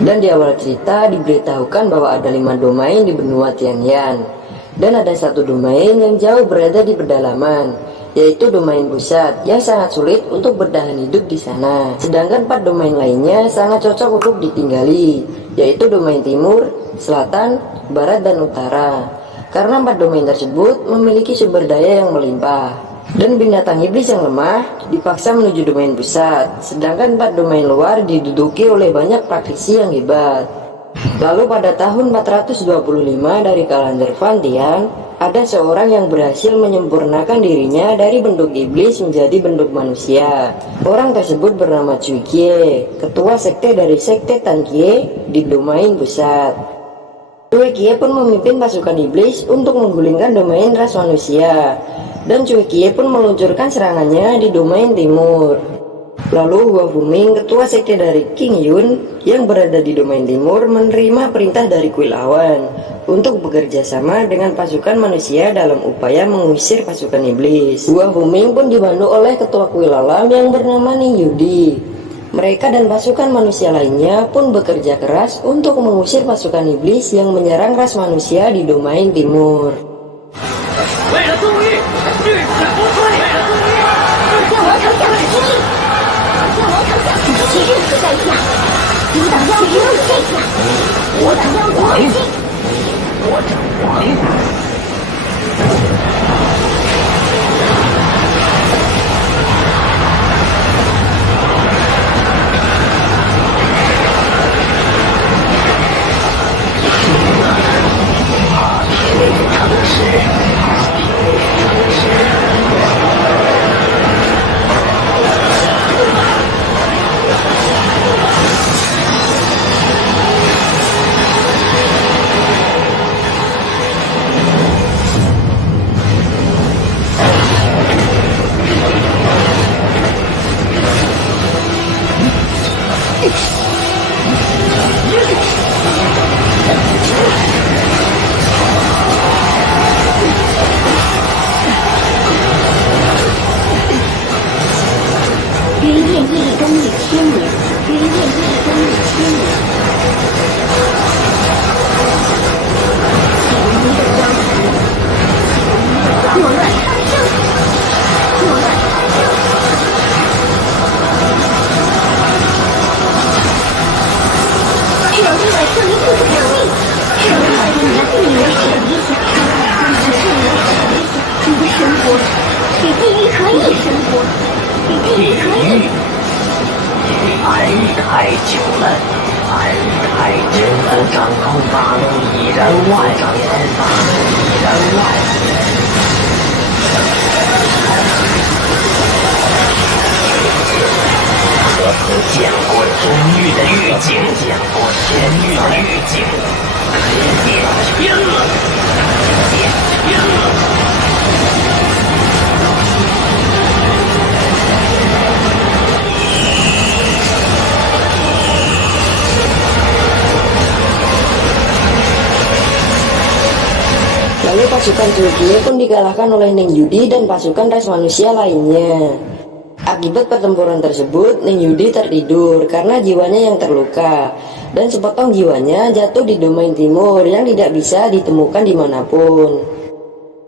Dan di awal cerita diberitahukan bahwa ada 5 domain di benua Tianyan. Dan ada satu domain yang jauh berada di pedalaman, yaitu domain pusat yang sangat sulit untuk bertahan hidup di sana. Sedangkan 4 domain lainnya sangat cocok untuk ditinggali, yaitu domain timur, selatan, barat, dan utara. Karena 4 domain tersebut memiliki sumber daya yang melimpah. Dan binatang iblis yang lemah dipaksa menuju domain pusat, sedangkan 4 domain luar diduduki oleh banyak praktisi yang hebat. Lalu pada tahun 425 dari kalender Vantian, ada seorang yang berhasil menyempurnakan dirinya dari bentuk iblis menjadi bentuk manusia. Orang tersebut bernama Cui Kie, ketua sekte dari sekte Tan Kie di domain pusat. Cui Kie pun memimpin pasukan iblis untuk menggulingkan domain ras manusia. Dan Cui Kie pun meluncurkan serangannya di domain timur. Lalu Hua Fuming, ketua sekte dari King Yun yang berada di domain timur, menerima perintah dari kuil awan untuk bekerja sama dengan pasukan manusia dalam upaya mengusir pasukan iblis. Hua Fuming pun dibantu oleh ketua kuil alam yang bernama Ning Yudi. Mereka dan pasukan manusia lainnya pun bekerja keras untuk mengusir pasukan iblis yang menyerang ras manusia di domain timur. Lalu pasukan Cui Kie pun dikalahkan oleh Ning Yudi dan pasukan ras manusia lainnya. Akibat pertempuran tersebut, Ning Yudi tertidur karena jiwanya yang terluka, dan sepotong jiwanya jatuh di domain timur yang tidak bisa ditemukan dimanapun.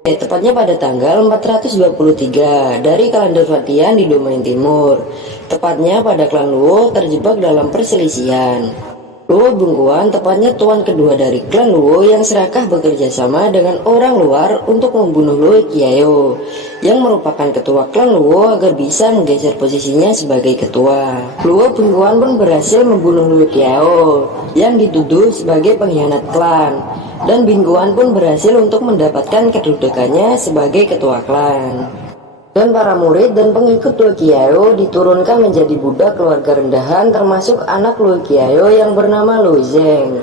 Tepatnya pada tanggal 423 dari kalender Vantian di domain timur, tepatnya pada klan Luo terjebak dalam perselisihan. Luo Bengkuan, tepatnya tuan kedua dari klan Luo yang serakah bekerja sama dengan orang luar untuk membunuh Luo Qiao yang merupakan ketua klan Luo agar bisa menggeser posisinya sebagai ketua. Luo Bengkuan pun berhasil membunuh Luo Qiao yang dituduh sebagai pengkhianat klan, dan Bengkuan pun berhasil untuk mendapatkan kedudukannya sebagai ketua klan. Dan para murid dan pengikut Luo Qiao diturunkan menjadi budak keluarga rendahan, termasuk anak Luo Qiao yang bernama Luo Zheng.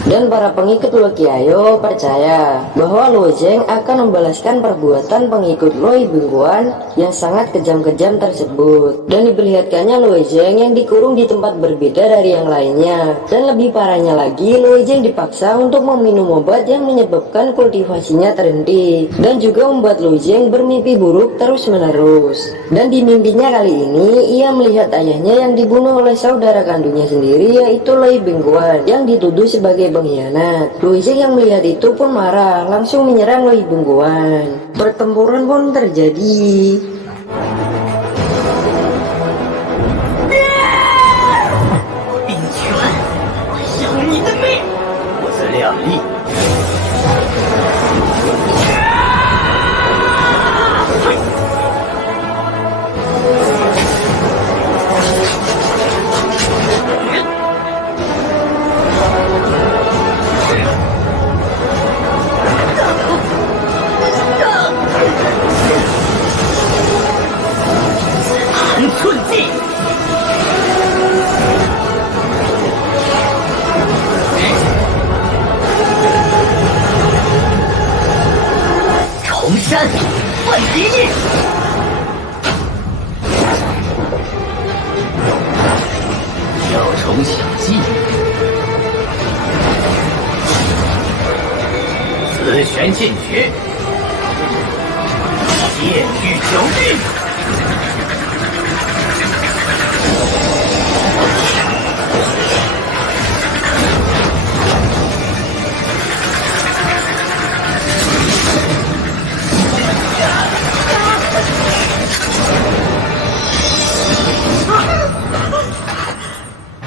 Dan para pengikut Luo Qiaoyou percaya bahwa Luo Zheng akan membalaskan perbuatan pengikut Loi Bingguan yang sangat kejam-kejam tersebut. Dan diperlihatkannya Luo Zheng yang dikurung di tempat berbeda dari yang lainnya. Dan lebih parahnya lagi, Luo Zheng dipaksa untuk meminum obat yang menyebabkan kultivasinya terhenti. Dan juga membuat Luo Zheng bermimpi buruk terus-menerus. Dan di mimpinya kali ini, ia melihat ayahnya yang dibunuh oleh saudara kandungnya sendiri, yaitu Loi Bingguan yang dituduh sebagai pengkhianat. Luo Zheng yang melihat itu pun marah, langsung menyerang Loi Bingguan. Pertempuran pun terjadi. 冰泉，我要你的命！我在亮丽。寸计，重山万敌印，雕虫小技，紫旋进取，夜雨九地。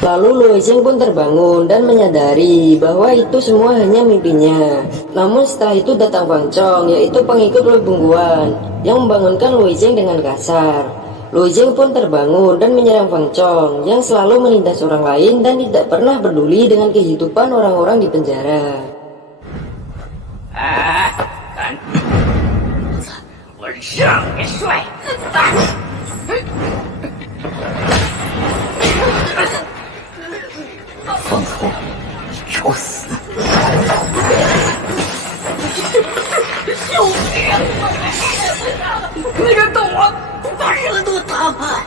Lalu Luo Zheng pun terbangun dan menyadari bahwa itu semua hanya mimpinya. Namun setelah itu datang Fang Chong, yaitu pengikut Loi Bingguan, yang membangunkan Luo Zheng dengan kasar. Luo Zheng pun terbangun dan menyerang Fang Chong yang selalu menindas orang lain dan tidak pernah peduli dengan kehidupan orang-orang di penjara. 我让你帅！ 放错，找死！救命！那个洞啊，把热度打满，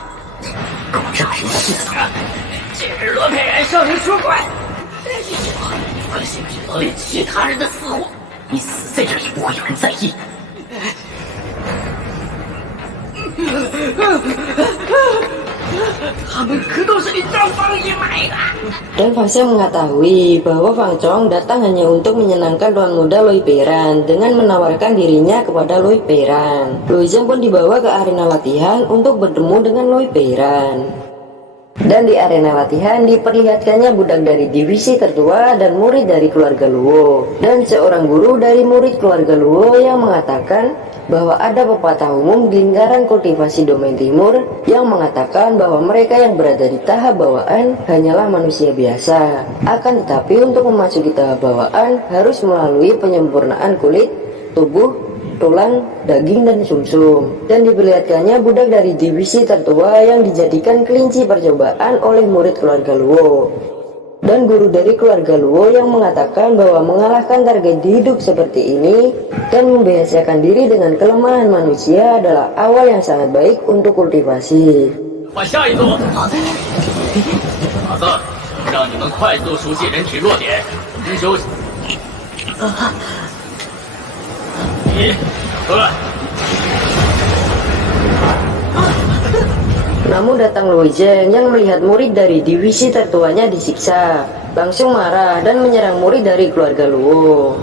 够炸人心的。今日罗佩然少年出怪，我可先去磨练其他人的死活，你死在这里不会有人在意。 Dan Fang Xiang mengetahui bahwa Fang Chong datang hanya untuk menyenangkan tuan muda Loi Peiran dengan menawarkan dirinya kepada Loi Peiran. Luo Zheng pun dibawa ke arena latihan untuk bertemu dengan Loi Peiran. Dan di arena latihan diperlihatkannya budak dari divisi tertua dan murid dari keluarga Luo. Dan seorang guru dari murid keluarga Luo yang mengatakan bahwa ada pepatah umum di lingkaran kultivasi domain timur yang mengatakan bahwa mereka yang berada di tahap bawaan hanyalah manusia biasa. Akan tetapi untuk memasuki tahap bawaan harus melalui penyempurnaan kulit, tubuh, tulang, daging, dan sumsum. Dan diperlihatkannya budak dari divisi tertua yang dijadikan kelinci percobaan oleh murid keluarga Luo. Dan guru dari keluarga Luo yang mengatakan bahwa mengalahkan target hidup seperti ini dan membiasakan diri dengan kelemahan manusia adalah awal yang sangat baik untuk kultivasi. 换下一组，马子，让你们快速熟悉人体弱点，先休息。一，二。 Namun datang Luo Zheng yang melihat murid dari divisi tertuanya disiksa, langsung marah dan menyerang murid dari keluarga Luo.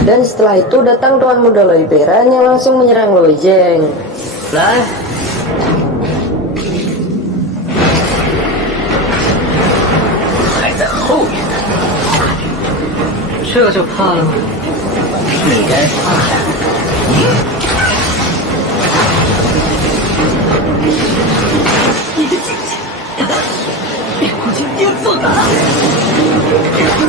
Dan setelah itu datang Tuan Muda Loi Peran yang langsung menyerang Loi Zeng. 来，还在后面呢，这就怕了吗？你该怕呀！你的姐姐，别忘记你做的。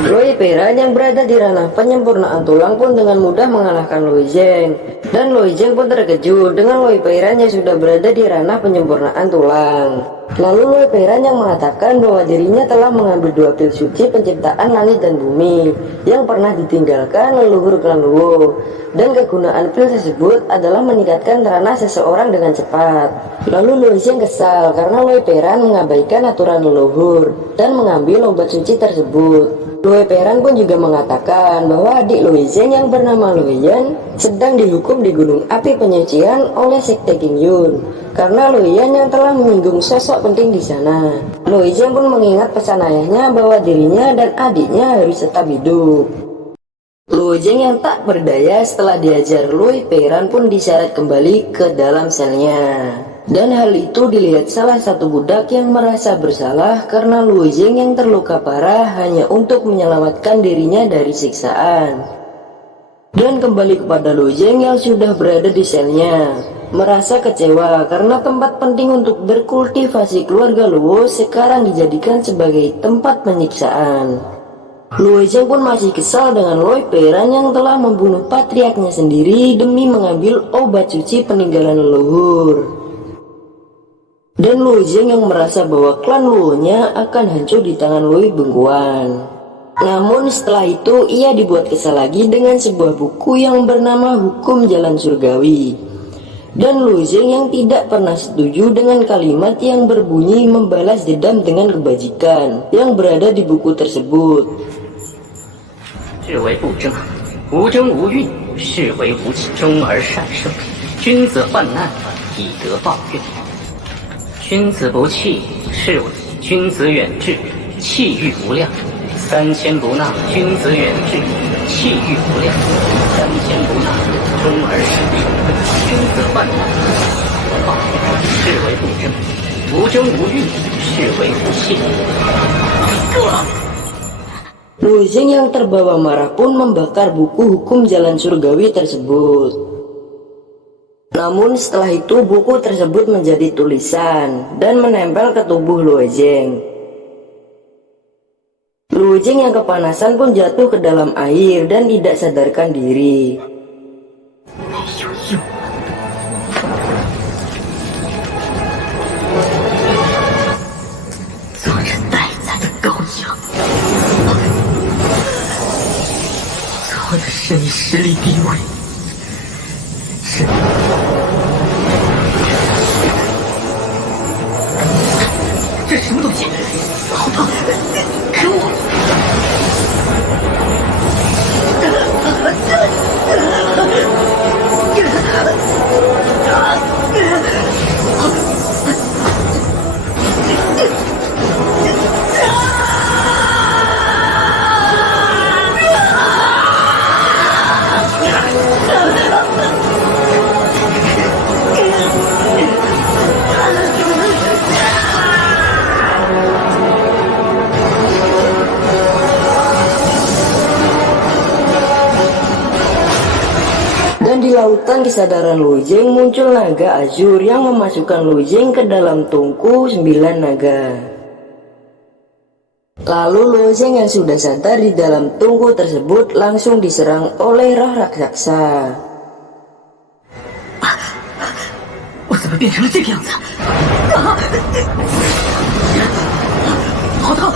Loi Peran yang berada di ranah penyempurnaan tulang pun dengan mudah mengalahkan Loi Zeng. Dan Loi Zeng pun terkejut dengan Loi Peran yang sudah berada di ranah penyempurnaan tulang. Lalu Loi Peran yang mengatakan bahwa dirinya telah mengambil 2 pil suci penciptaan langit dan bumi yang pernah ditinggalkan leluhur klan Luo. Dan kegunaan pil tersebut adalah meningkatkan ranah seseorang dengan cepat. Lalu Loi Zeng kesal karena Loi Peran mengabaikan aturan leluhur dan mengambil obat suci tersebut. Loi Peran pun juga mengatakan bahwa adik Loi Zeng yang bernama Loi Yan sedang dihukum di Gunung Api Penyucian oleh Sekte King Yun karena Loi Yan yang telah menyinggung sosok penting di sana. Loi Zeng pun mengingat pesan ayahnya bahwa dirinya dan adiknya harus tetap hidup. Loi Zeng yang tak berdaya setelah diajar Loi Peran pun diseret kembali ke dalam selnya. Dan hal itu dilihat salah satu budak yang merasa bersalah karena Loi Zeng yang terluka parah hanya untuk menyelamatkan dirinya dari siksaan. Dan kembali kepada Loi Zeng yang sudah berada di selnya, merasa kecewa karena tempat penting untuk berkultivasi keluarga Luo sekarang dijadikan sebagai tempat penyiksaan. Loi Zeng pun masih kesal dengan Loi Peran yang telah membunuh patriarknya sendiri demi mengambil obat suci peninggalan leluhur. Dan Loi Zeng yang merasa bahwa klan Luo-nya akan hancur di tangan Loi Bengkuan. Namun setelah itu ia dibuat kesal lagi dengan sebuah buku yang bernama Hukum Jalan Surgawi. Dan Loi Zeng yang tidak pernah setuju dengan kalimat yang berbunyi membalas dendam dengan kebajikan yang berada di buku tersebut. 是为不争，无争无运，是为无其中而善胜。君子患难，以德报怨。君子不器，是为君子远志，气欲无量。3000不纳，君子远志，气欲无量。3000不纳，终而善胜。君子患难，以德报怨。是为不争，无争无运，是为无器。够了。 Loi Zeng yang terbawa marah pun membakar buku Hukum Jalan Surgawi tersebut. Namun setelah itu buku tersebut menjadi tulisan dan menempel ke tubuh Loi Zeng. Loi Zeng yang kepanasan pun jatuh ke dalam air dan tidak sadarkan diri. 做人待宰的羔羊。 错的是你实力低微，是这什么东西？好烫，可恶！Dan di lautan kesadaran Loi Zeng muncul naga azur yang memasukkan Loi Zeng ke dalam tungku 9 naga. Lalu Loi Zeng yang sudah sadar di dalam tungku tersebut langsung diserang oleh roh raksasa. 我怎么变成了这个样子？啊！好烫！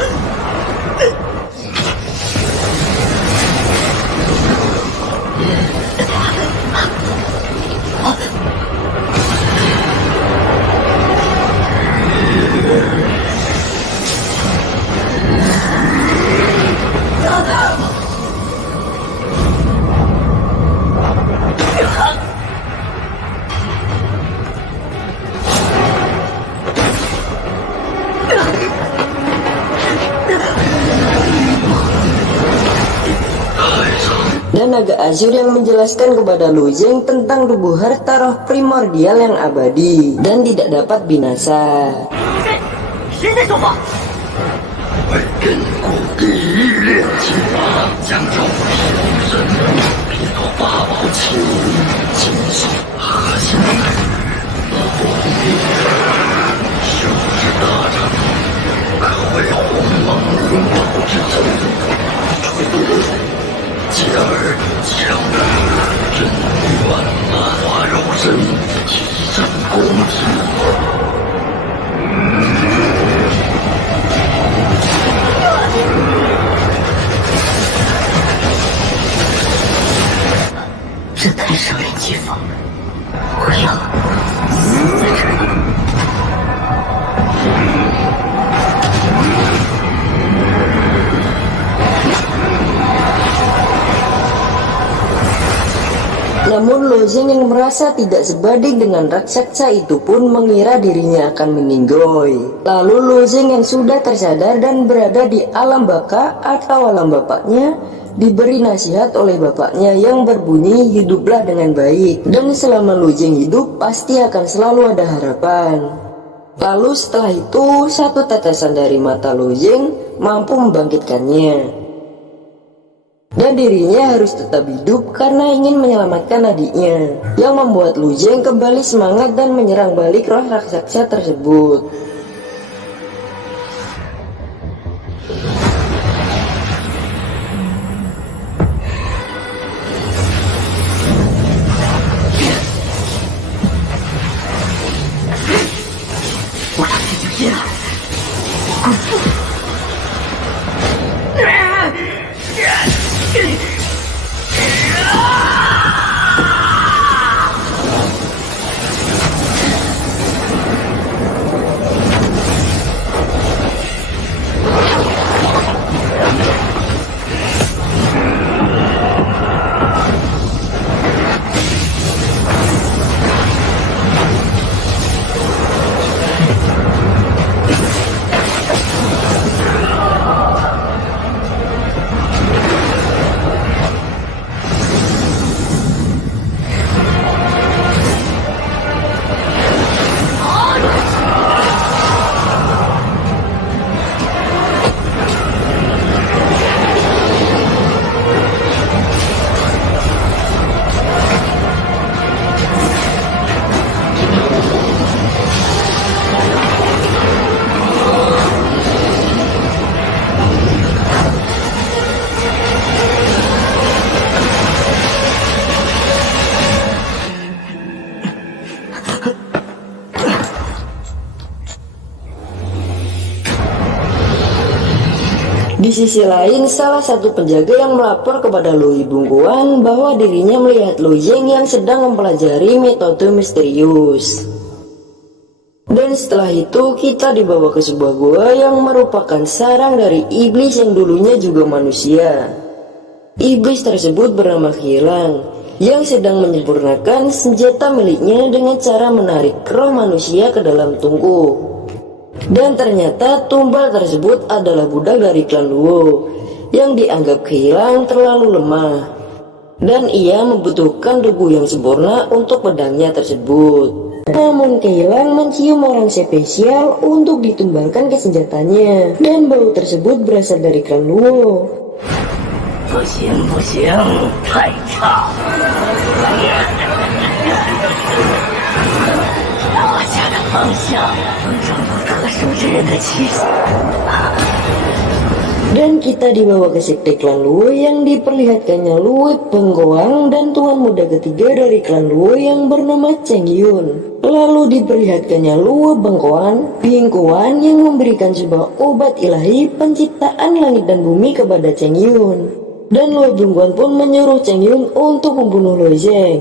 Dan naga Azur yang menjelaskan kepada Lu Zheng tentang tubuh harta roh primordial yang abadi dan tidak dapat binasa. 谁在说话？ 为亘古第一炼金法，将这无神变作八宝清金属合下来，修之大成，可为鸿蒙龙宝之尊。继而将真万马化肉身，提振攻击。 这太少练技法，我要死在这里。 Namun Lu Zheng yang merasa tidak sebanding dengan raksasa itu pun mengira dirinya akan meninggoy. Lalu Lu Zheng yang sudah tersadar dan berada di alam baka atau alam bapaknya diberi nasihat oleh bapaknya yang berbunyi hiduplah dengan baik dan selama Lu Zheng hidup pasti akan selalu ada harapan. Lalu setelah itu satu tetesan dari mata Lu Zheng mampu membangkitkannya. Dan dirinya harus tetap hidup karena ingin menyelamatkan adiknya, yang membuat Lu Zheng kembali semangat dan menyerang balik roh raksasa tersebut. Di sisi lain, salah satu penjaga yang melapor kepada Lui Bungkuan bahwa dirinya melihat Lu Zheng yang sedang mempelajari metode misterius. Dan setelah itu kita dibawa ke sebuah gua yang merupakan sarang dari iblis yang dulunya juga manusia. Iblis tersebut bernama Qilang, yang sedang menyempurnakan senjata miliknya dengan cara menarik roh manusia ke dalam tungku. Dan ternyata tumbal tersebut adalah budak dari klan Luo yang dianggap Qilang terlalu lemah, dan ia membutuhkan tubuh yang sempurna untuk pedangnya tersebut. Namun Qilang mencium orang spesial untuk ditumbalkan ke senjatanya, dan bau tersebut berasal dari klan Luo. 不行不行，太差了！落下的方向中有特殊之人的气息。 Dan kita dibawa ke sekte klan Luo yang diperlihatkannya Lui Bengkoang dan tuan muda ketiga dari klan Luo yang bernama Cheng Yun. Lalu diperlihatkannya Luo Bengkoang, Bingkuan yang memberikan sebuah obat ilahi penciptaan langit dan bumi kepada Cheng Yun. Dan Lui Bengkuan pun menyuruh Cheng Yun untuk membunuh Lu Zheng.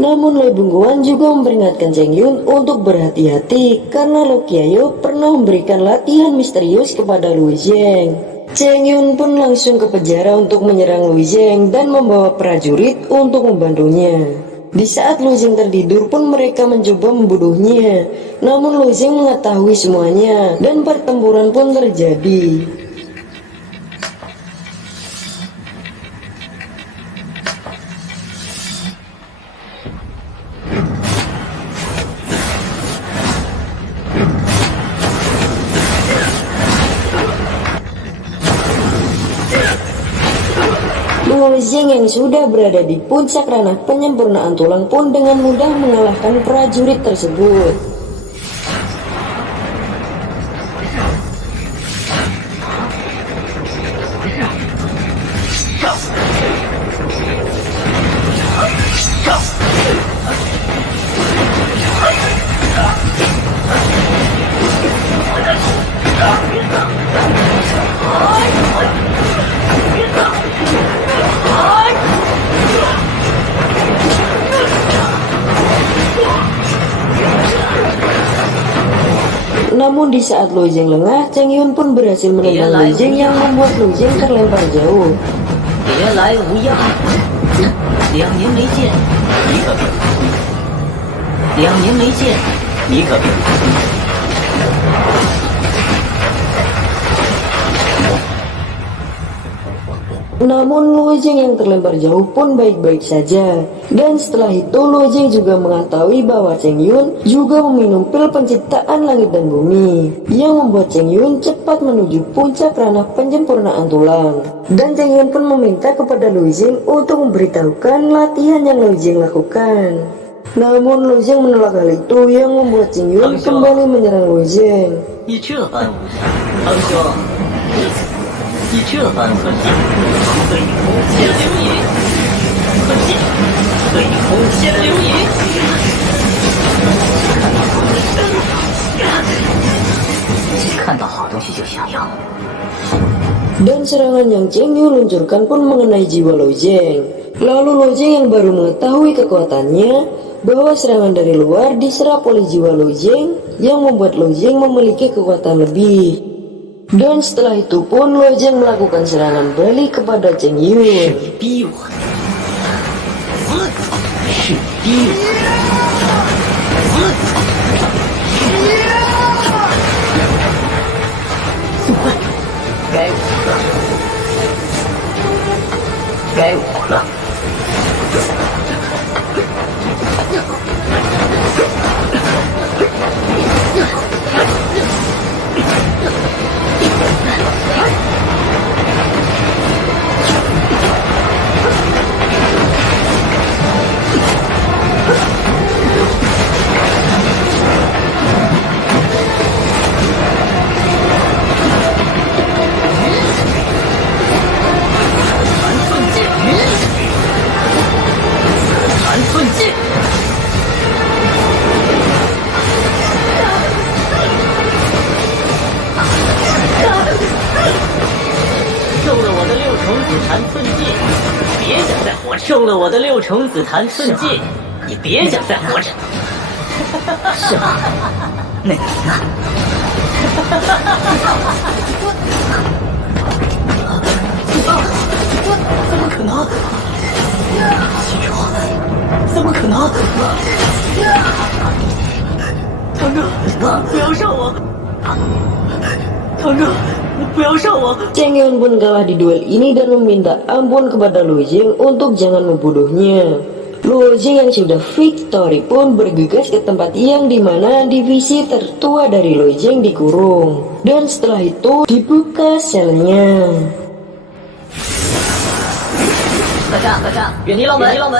Namun Lui Bengkuan juga memperingatkan Cheng Yun untuk berhati-hati karena Lu Qiayo pernah memberikan latihan misterius kepada Lu Zheng. Cheng Yun pun langsung ke penjara untuk menyerang Lu Zheng dan membawa prajurit untuk membantunya. Di saat Lu Zheng tertidur pun mereka mencoba membunuhnya. Namun Lu Zheng mengetahui semuanya dan pertempuran pun terjadi. Luo Zheng yang sudah berada di puncak ranah penyempurnaan tulang pun dengan mudah mengalahkan prajurit tersebut. Namun di saat Luo Zheng lengah, Cheng Yun pun berhasil menendang Luo Zheng yang membuat Luo Zheng terlempar jauh. 别来无恙，2年没见，你可病？2年没见，你可病？ Namun Luo Zheng yang terlempar jauh pun baik-baik saja. Dan setelah itu Luo Zheng juga mengetahui bahwa Cheng Yun juga meminum pil penciptaan langit dan bumi, yang membuat Cheng Yun cepat menuju puncak ranah penyempurnaan tulang. Dan Cheng Yun pun meminta kepada Luo Zheng untuk memberitahukan latihan yang Luo Zheng lakukan. Namun Luo Zheng menolak hal itu, yang membuat Cheng Yun kembali menyerang Luo Zheng. 你这般武艺，堂兄，你这般狠劲，对你空间流影，狠劲，对你空间流影。看到好东西就想要。 Dan serangan yang Cheng Yun luncurkan pun mengenai jiwa Luo Zheng. Lalu Luo Zheng yang baru mengetahui kekuatannya bahwa serangan dari luar diserap oleh jiwa Luo Zheng, yang membuat Luo Zheng memiliki kekuatan lebih. Dan setelah itu pun Luo Zheng melakukan serangan balik kepada Cheng Yun. 你逼我的，是逼我的。该我了，该我了。 中了我的6重紫檀寸戒，你别想再活着。是吗？那你呢？怎么可能？记住，怎么可能？堂哥，不要杀我！堂哥。 Cheng Yun pun kalah di duel ini dan meminta ampun kepada Luo Zheng untuk jangan membunuhnya. Luo Zheng yang sudah victory pun bergegas ke tempat yang dimana divisi tertua dari Luo Zheng dikurung. Dan setelah itu dibuka selnya. 快站，快站，远离牢门，远离牢门。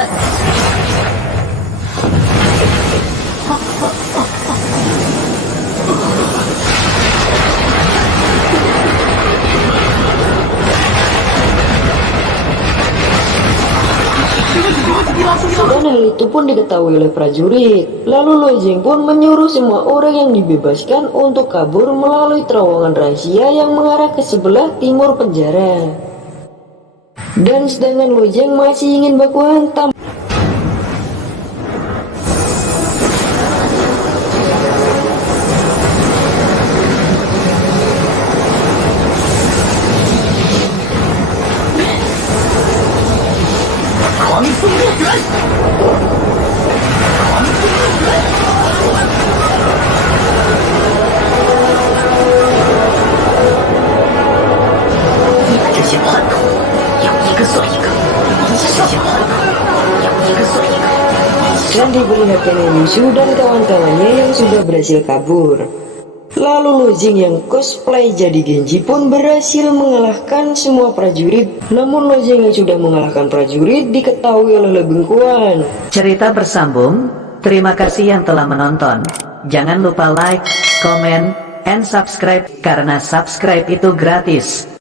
Dan hal itu pun diketahui oleh prajurit. Lalu Luo Zheng pun menyuruh semua orang yang dibebaskan untuk kabur melalui terowongan rahasia yang mengarah ke sebelah timur penjara. Dan sedangkan Luo Zheng masih ingin baku hantam. Dan diperlihatkan Yushu dan kawan-kawannya yang sudah berhasil kabur. Lalu Lojing yang cosplay jadi Genji pun berhasil mengalahkan semua prajurit. Namun Lojing yang sudah mengalahkan prajurit diketahui oleh Lebengkuan. Cerita bersambung. Terima kasih yang telah menonton. Jangan lupa like, comment, and subscribe karena subscribe itu gratis.